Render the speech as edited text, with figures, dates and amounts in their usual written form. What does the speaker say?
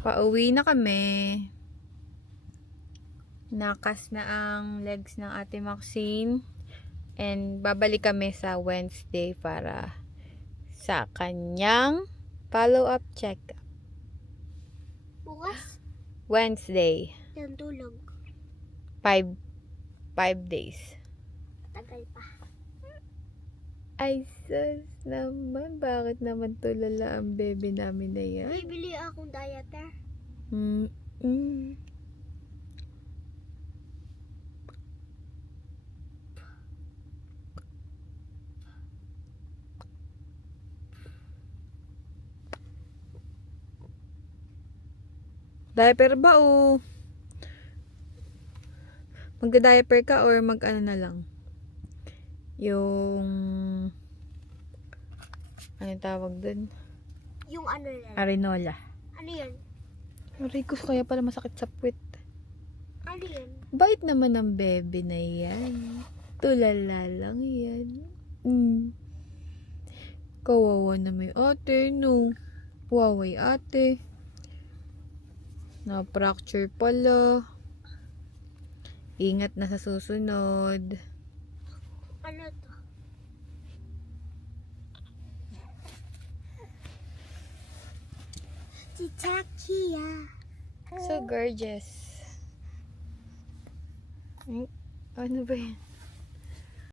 Pauwi na kami. Nakas na ang legs ng ate Maxine. And babalik kami sa Wednesday para sa kanyang follow-up check-up. Bukas? Wednesday. Yan tulog. 5 days. Tagal pa. Ay, sus naman. Bakit naman tulala ang bebe namin na yan? Bibili akong dieter. Diaper ba o? Magda-diaper ka or mag-ano na lang? Yung... ano tawag dun? Yung ano yan? Arenola. Ano yan? Aray ko, kaya pala masakit sa puwet. Ano yan? Bait naman ng bebe na yan. Tulala lang yan. Kawawa na may ate, no? Waway ate. Na-fracture pala. Ingat na sa susunod. Ano to? Si Chakia. So gorgeous. Ay, ano ba yan?